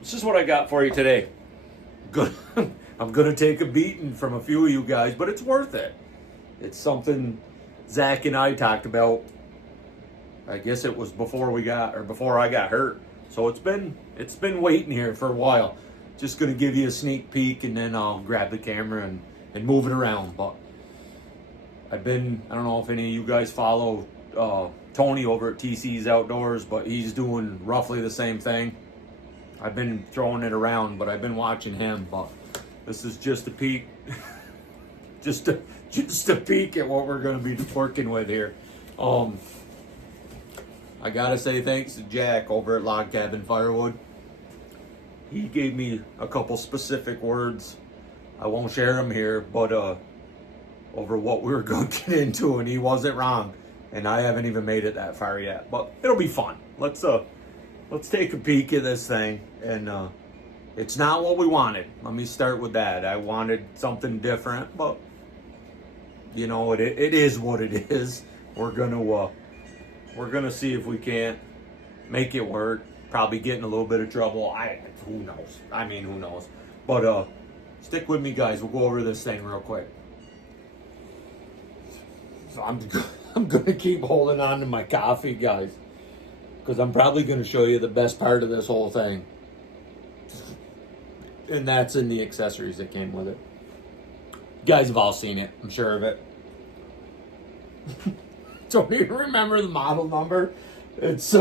this is what I got for you today. Good. I'm gonna take a beating from a few of you guys, but it's worth it. It's something Zach and I talked about. I guess it was before I got hurt. So it's been waiting here for a while. Just gonna give you a sneak peek, and then I'll grab the camera and move it around. But I don't know if any of you guys follow Tony over at TC's Outdoors, but he's doing roughly the same thing. I've been throwing it around, but I've been watching him. But this is just a peek, just a peek at what we're going to be working with here. I gotta say thanks to Jack over at Log Cabin Firewood. He gave me a couple specific words. I won't share them here, but over what we were going to get into, and he wasn't wrong. And I haven't even made it that far yet, but it'll be fun. Let's take a peek at this thing, and it's not what we wanted. Let me start with that. I wanted something different, but you know, it is what it is. We're gonna see if we can't make it work. Probably get in a little bit of trouble. Who knows? Who knows? But stick with me, guys. We'll go over this thing real quick. So I'm gonna keep holding on to my coffee, guys, because I'm probably gonna show you the best part of this whole thing, and that's in the accessories that came with it. You guys have all seen it, I'm sure of it. Don't even remember the model number. It's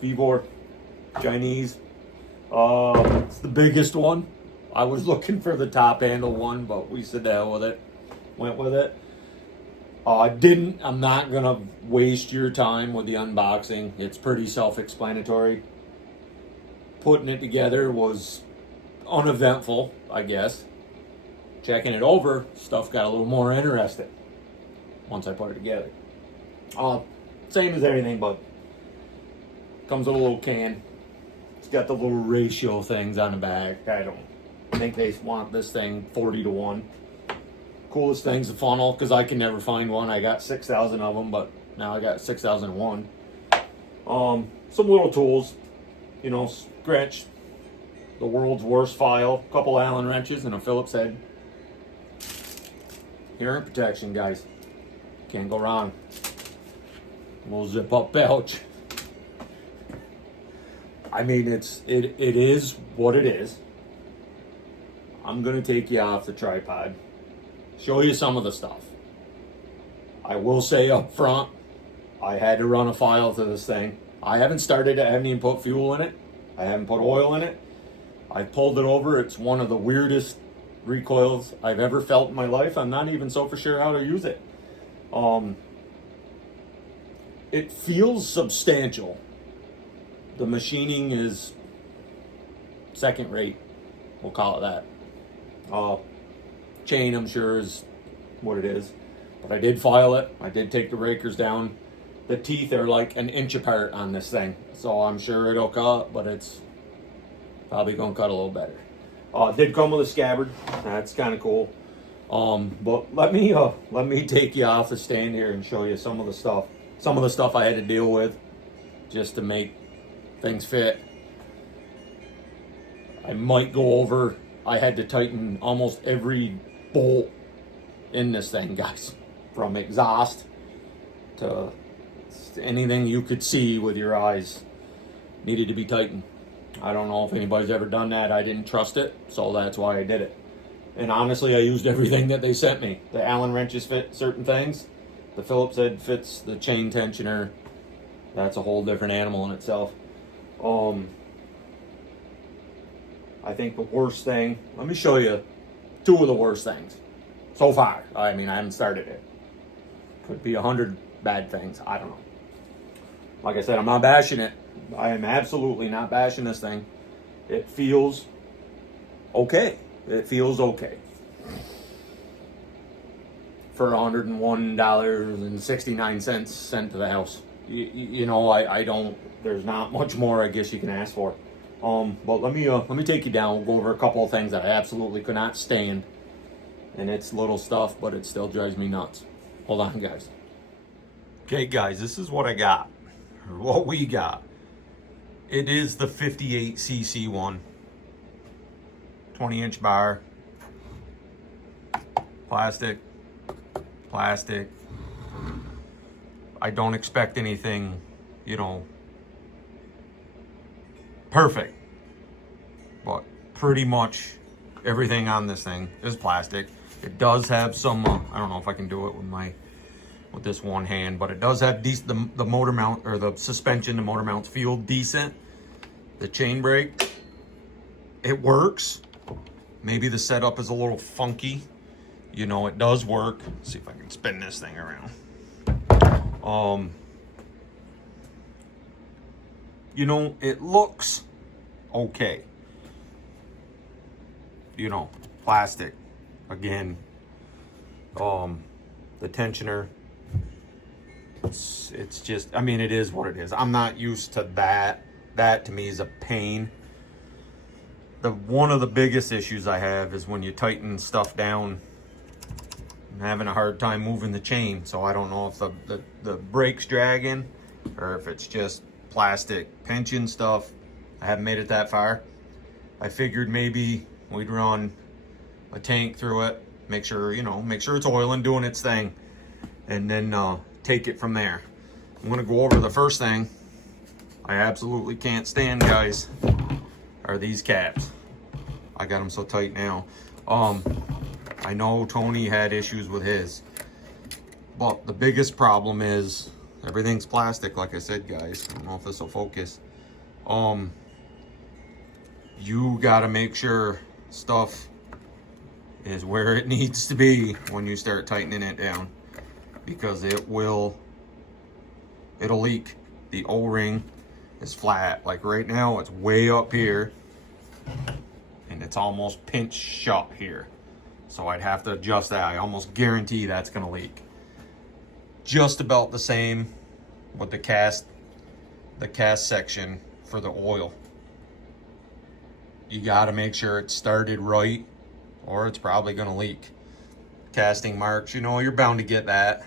Vevor, Chinese. It's the biggest one. I was looking for the top handle one, but we said the hell with it. Went with it. I'm not gonna waste your time with the unboxing. It's pretty self-explanatory. Putting it together was uneventful, I guess. Checking it over, stuff got a little more interesting once I put it together. Same as everything, but comes with a little can. It's got the little ratio things on the back. I don't think they want this thing 40-1. Coolest thing's the funnel, because I can never find one. I got 6,000 of them, but now I got 6,001. Some little tools, scratch the world's worst file, a couple Allen wrenches, and a Phillips head. Hearing protection, guys. Can't go wrong. A little zip up pouch. It is what it is. I'm gonna take you off the tripod, show you some of the stuff. I will say up front, I had to run a file to this thing. I haven't started it. I haven't even put fuel in it. I haven't put oil in it. I pulled it over. It's one of the weirdest recoils I've ever felt in my life. I'm not even so for sure how to use it. It feels substantial. The machining is second rate. We'll call it that. Chain, I'm sure, is what it is. But I did file it. I did take the breakers down. The teeth are like an inch apart on this thing. So I'm sure it'll cut, but it's probably going to cut a little better. It did come with a scabbard. That's kind of cool. But let me take you off the stand here and show you some of the stuff I had to deal with just to make things fit. I might go over. I had to tighten almost every bolt in this thing, guys, from exhaust to anything you could see with your eyes needed to be tightened. I don't know if anybody's ever done that. I didn't trust it, so that's why I did it. And honestly, I used everything that they sent me. The Allen wrenches fit certain things. The Phillips head fits the chain tensioner. That's a whole different animal in itself. I think the worst thing, let me show you two of the worst things so far. I haven't started it. Could be 100 bad things. I don't know. Like I said, I'm not bashing it. I am absolutely not bashing this thing. It feels okay. It feels okay. For $101.69 sent to the house. I don't, there's not much more I guess you can ask for. But let me take you down. We'll go over a couple of things that I absolutely could not stand. And it's little stuff, but it still drives me nuts. Hold on, guys. Okay, guys, this is what I got. what we got. It is the 58cc one. 20-inch bar. Plastic. I don't expect anything, you know, perfect. But pretty much everything on this thing is plastic. It does have some, I don't know if I can do it with this one hand, but it does have the motor mount, or the suspension, the motor mounts feel decent. The chain brake, it works. Maybe the setup is a little funky. You know, it does work. Let's see if I can spin this thing around. You know, it looks okay. You know, plastic. Again, the tensioner, it's just, I mean, it is what it is. I'm not used to that. That to me is a pain. One of the biggest issues I have is when you tighten stuff down, I'm having a hard time moving the chain. So I don't know if the brake's dragging or if it's just plastic pinching stuff. I haven't made it that far. I figured maybe we'd run a tank through it, make sure it's oiling, doing its thing, and then take it from there. I'm gonna go over the first thing I absolutely can't stand, guys, are these caps. I got them so tight now. I know Tony had issues with his, but the biggest problem is everything's plastic, like I said, guys. I don't know if this will focus. You gotta make sure stuff is where it needs to be when you start tightening it down, because it'll leak. The O-ring is flat. Like right now, it's way up here, and it's almost pinched shut here. So I'd have to adjust that. I almost guarantee that's gonna leak. Just about the same with the cast section for the oil. You gotta make sure it's started right, or it's probably gonna leak. Casting marks, you know, you're bound to get that.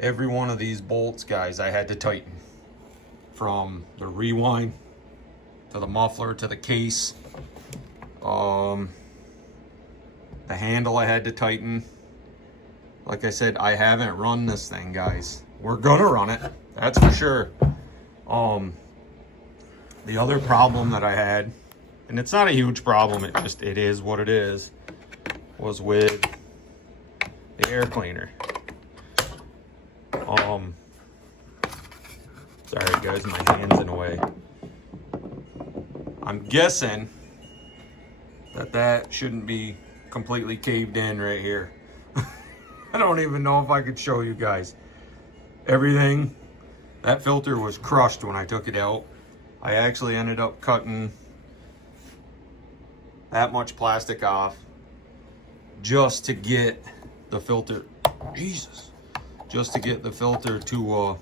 Every one of these bolts, guys, I had to tighten. From the rewind to the muffler to the case. The handle I had to tighten. Like I said, I haven't run this thing, guys. We're gonna run it, that's for sure. The other problem that I had, and it's not a huge problem, it is what it is, was with the air cleaner. Sorry guys, my hand's in the way. I'm guessing that shouldn't be completely caved in right here. I don't even know if I could show you guys. Everything, that filter was crushed when I took it out. I actually ended up cutting that much plastic off just to get the filter, Jesus, just to get the filter to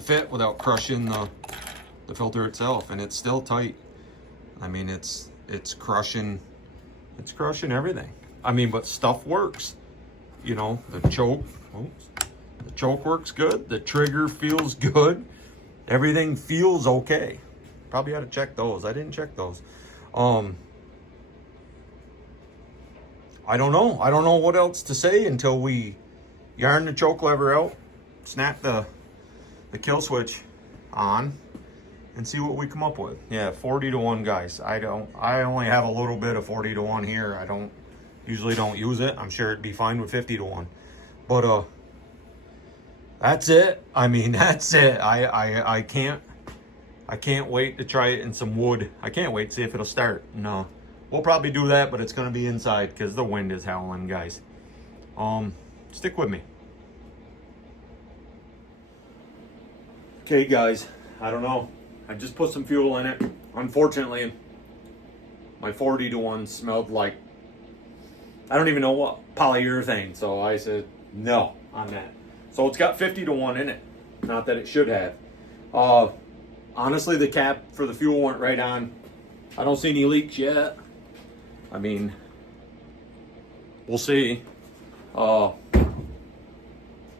fit without crushing the filter itself, and it's still tight. I mean, it's crushing everything. I mean, but stuff works. You know, the choke works good. The trigger feels good. Everything feels okay. Probably had to check those. I didn't check those. I don't know. I don't know what else to say until we yarn the choke lever out, snap the kill switch on, and see what we come up with. Yeah, 40-1, guys. I only have a little bit of 40-1 here. I usually don't use it. I'm sure it'd be fine with 50-1. But that's it. I mean, that's it. I can't wait to try it in some wood. I can't wait to see if it'll start. No. We'll probably do that, but it's gonna be inside because the wind is howling, guys. Stick with me. Okay, guys, I don't know. I just put some fuel in it. Unfortunately, my 40-1 smelled like, I don't even know what, polyurethane. So I said no on that. So it's got 50-1 in it. Not that it should have. Honestly, the cap for the fuel went right on. I don't see any leaks yet. I mean, we'll see. I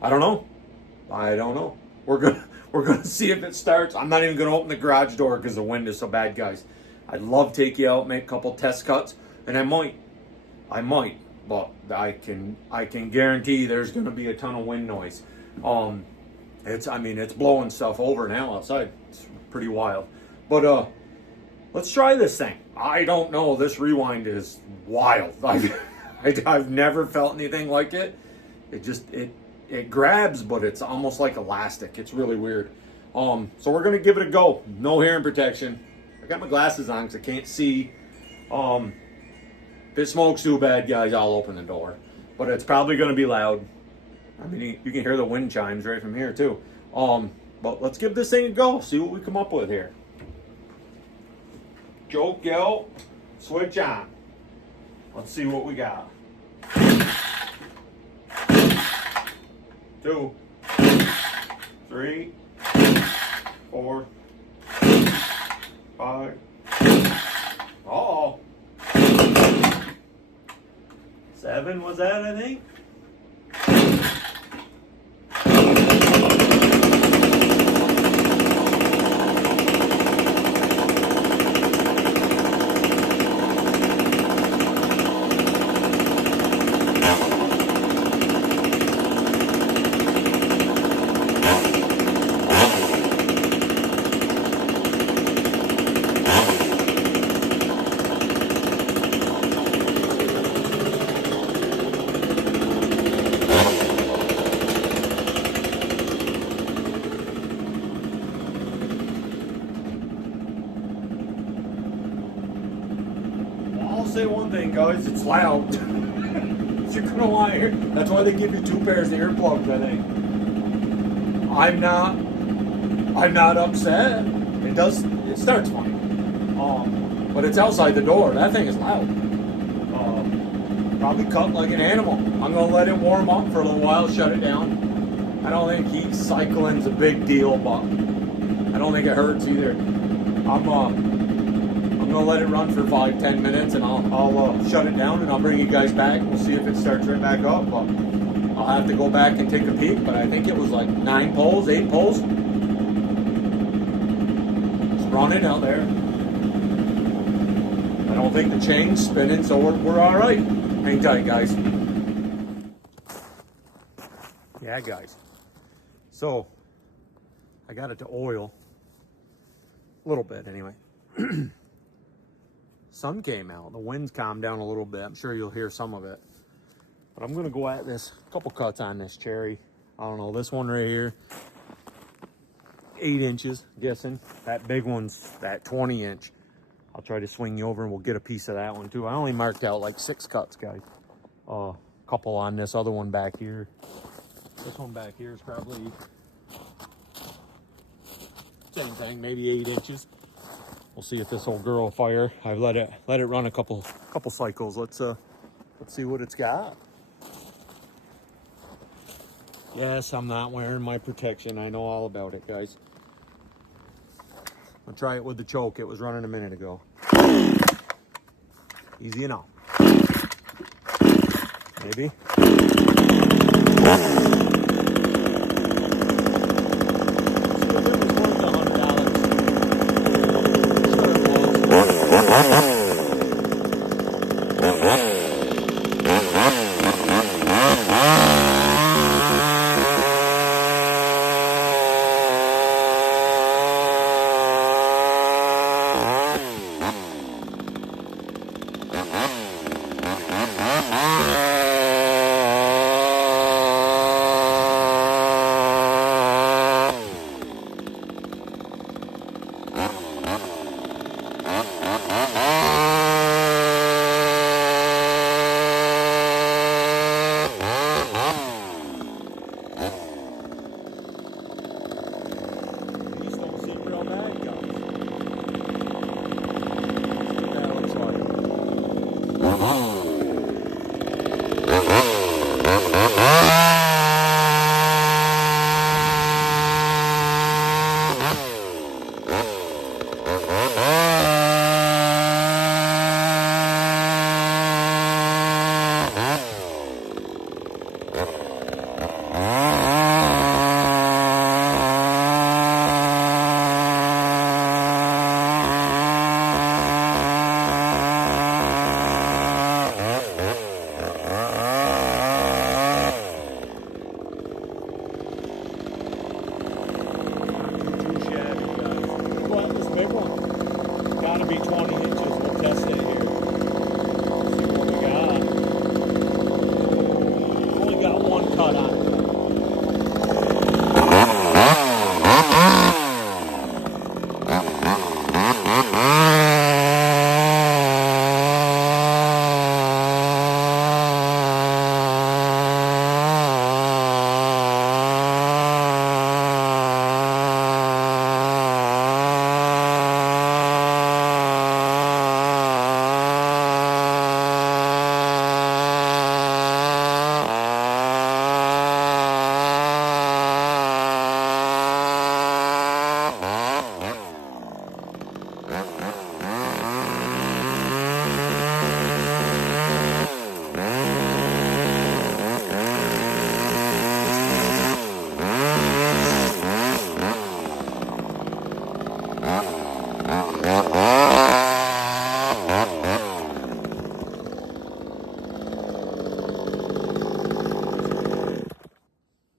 don't know. We're We're going to see if it starts. I'm not even going to open the garage door because the wind is so bad, guys. I'd love to take you out, make a couple test cuts, and I might, but I can guarantee there's going to be a ton of wind noise. It's blowing stuff over now outside. It's pretty wild. But let's try this thing. I don't know. This rewind is wild. I've never felt anything like it. It grabs, but it's almost like elastic. It's really weird. So we're gonna give it a go. No hearing protection. I got my glasses on because I can't see. If it smokes too bad, guys, I'll open the door. But it's probably gonna be loud. I mean, you can hear the wind chimes right from here too. But let's give this thing a go. See what we come up with here. Joke out, switch on. Let's see what we got. 2, 3, 4, 5. Uh-oh. 7 was that, I think? Say one thing, guys, it's loud. You're gonna want to hear. That's why they give you 2 pairs of earplugs, I think. I'm not upset. It starts fine. But it's outside the door. That thing is loud. Probably cut like an animal. I'm gonna let it warm up for a little while, shut it down. I don't think heat cycling's a big deal, but I don't think it hurts either. I'm gonna let it run for 5-10 minutes, and I'll shut it down, and I'll bring you guys back. We'll see if it starts right back up. But I'll have to go back and take a peek. But I think it was like 9 poles, 8 poles. It's running out there. I don't think the chain's spinning, so we're all right. Hang tight, guys. Yeah, guys. So I got it to oil a little bit, anyway. Sun came out. The wind's calmed down a little bit. I'm sure you'll hear some of it. But I'm going to go at this. A couple cuts on this cherry. I don't know. This one right here. 8 inches, I'm guessing. That big one's that 20 inch. I'll try to swing you over and we'll get a piece of that one too. I only marked out like 6 cuts, guys. A couple on this other one back here. This one back here is probably same thing, maybe 8 inches. We'll see if this old girl will fire. I've let it run a couple cycles. Let's see what it's got. Yes, I'm not wearing my protection. I know all about it, guys. I'll try it with the choke. It was running a minute ago. Easy enough. Maybe. be 20 inches. We'll test it here. See what we got. Only got one cut on it.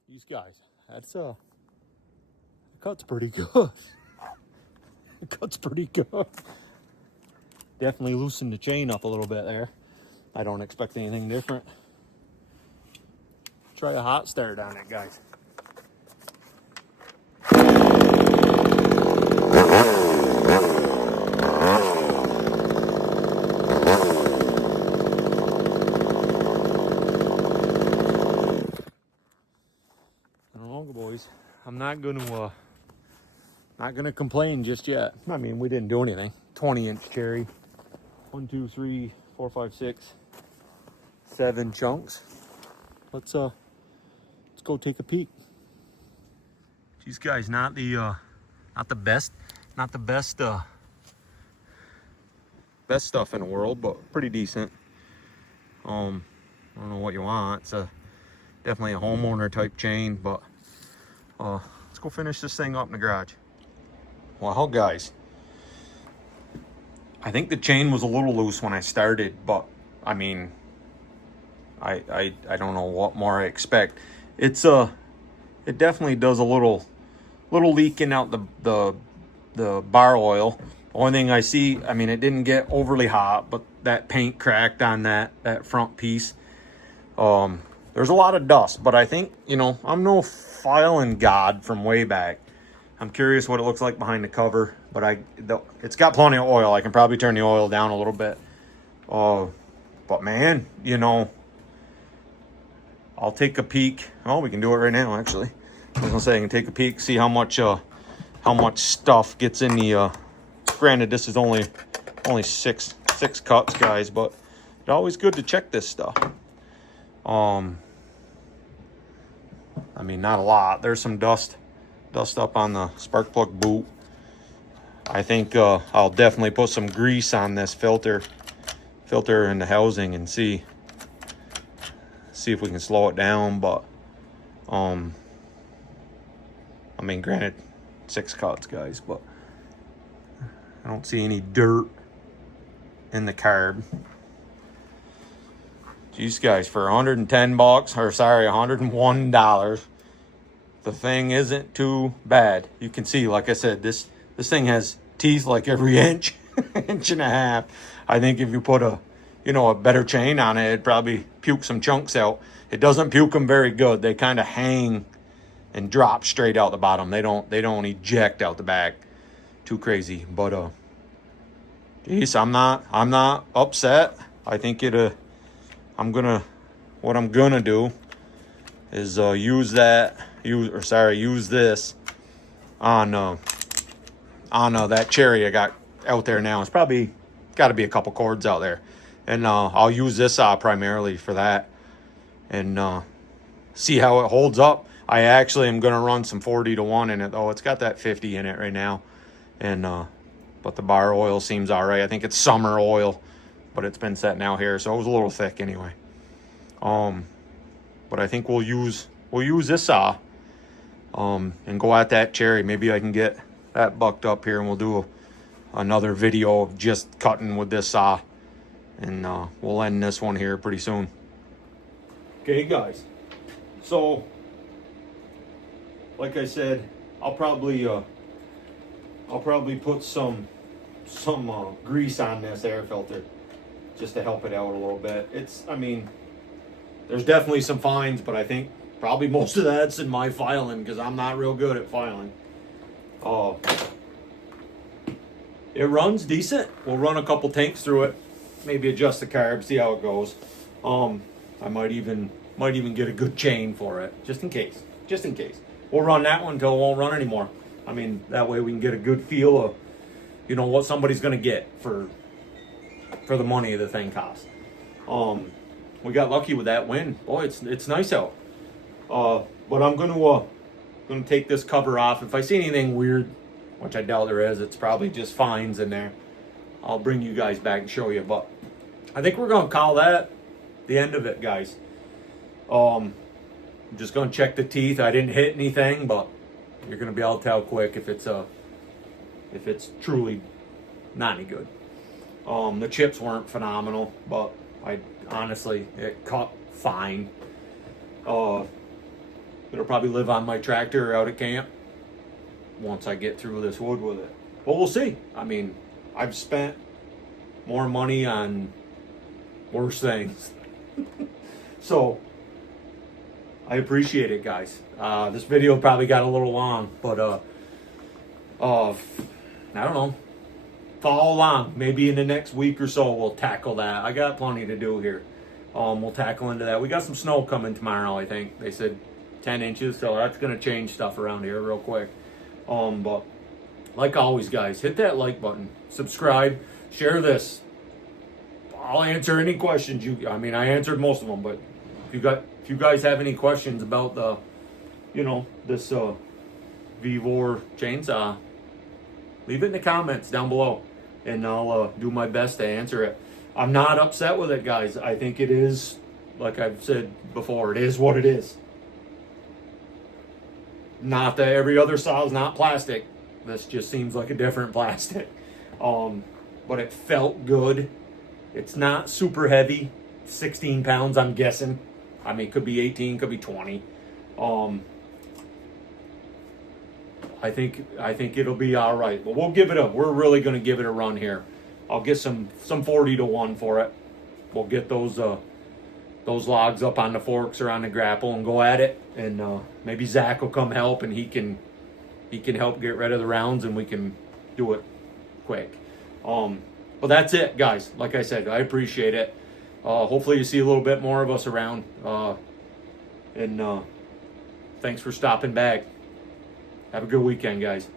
These guys, that's the cut's pretty good. The cut's pretty good. Definitely loosened the chain up a little bit there. I don't expect anything different. Try a hot start on it, guys. Boys, I'm not gonna complain just yet. I mean, we didn't do anything. 20-inch cherry. 1, 2, 3, 4, 5, 6, 7 chunks. Let's go take a peek. These guys, not the best best stuff in the world, but pretty decent. I don't know what you want. It's definitely a homeowner type chain, but let's go finish this thing up in the garage. Well, guys, I think the chain was a little loose when I started, but I mean, I don't know what more I expect. It definitely does a little leaking out the bar oil. The only thing I see, I mean, it didn't get overly hot, but that paint cracked on that front piece. There's a lot of dust, but I think, you know, I'm no filing god from way back. I'm curious what it looks like behind the cover, but it's got plenty of oil. I can probably turn the oil down a little bit. But man, you know, I'll take a peek. Oh, we can do it right now, actually. I was gonna say I can take a peek, see how much stuff gets in the. Granted, this is only six cuts, guys, but it's always good to check this stuff. I mean, not a lot. There's some dust up on the spark plug boot. I think I'll definitely put some grease on this filter in the housing and see if we can slow it down. But I mean, granted, 6 cuts, guys, but I don't see any dirt in the carb. Jeez, guys, for $101, the thing isn't too bad. You can see, like I said, this thing has teeth like every inch, inch and a half. I think if you put a better chain on it, it'd probably puke some chunks out. It doesn't puke them very good. They kind of hang and drop straight out the bottom. They don't eject out the back too crazy. But geez, I'm not upset. I think what I'm gonna do is use this on that cherry I got out there now. It's probably got to be a couple cords out there, and I'll use this primarily for that, and see how it holds up. I actually am gonna run some 40-1 in it, though. It's got that 50 in it right now, and but the bar oil seems all right. I think it's summer oil, but it's been setting out here, so it was a little thick anyway. But I think we'll use this saw and go at that cherry. Maybe I can get that bucked up here, and we'll do another video of just cutting with this saw, and we'll end this one here pretty soon. Okay, guys, so like I said, I'll probably put some some grease on this air filter just to help it out a little bit. I mean, there's definitely some fines, but I think probably most of that's in my filing because I'm not real good at filing. It runs decent. We'll run a couple tanks through it, maybe adjust the carb, see how it goes. I might even get a good chain for it, just in case. Just in case. We'll run that one until it won't run anymore. I mean, that way we can get a good feel of, you know, what somebody's gonna get for the money the thing costs. We got lucky with that win. Boy, it's nice out. But I'm gonna take this cover off. If I see anything weird, which I doubt there is, it's probably just fines in there. I'll bring you guys back and show you. But I think we're gonna call that the end of it, guys. I'm just gonna check the teeth. I didn't hit anything, but you're gonna be able to tell quick if it's truly not any good. The chips weren't phenomenal, but honestly it cut fine. It'll probably live on my tractor out at camp once I get through this wood with it. But we'll see. I mean, I've spent more money on worse things. So I appreciate it, guys. This video probably got a little long, but I don't know. Follow along. Maybe in the next week or so we'll tackle that. I got plenty to do here. We'll tackle into that. We got some snow coming tomorrow, I think. They said 10 inches, so that's going to change stuff around here real quick. But like always, guys, hit that like button, subscribe, share this. I'll answer any questions I mean, I answered most of them, but if you guys have any questions about this Vevor chainsaw, leave it in the comments down below, and I'll do my best to answer it. I'm not upset with it, guys. I think it is, like I've said before, it is what it is. Not that every other saw is not plastic. This just seems like a different plastic. But it felt good. It's not super heavy. 16 pounds, I'm guessing. I mean, it could be 18, could be 20. I think it'll be all right. But we'll give it we're really going to give it a run here. I'll get some 40-to-1 for it. We'll get those logs up on the forks or on the grapple and go at it. And maybe Zach will come help, and he can help get rid of the rounds, and we can do it quick. But that's it, guys. Like I said, I appreciate it. Hopefully you see a little bit more of us around. And thanks for stopping back. Have a good weekend, guys.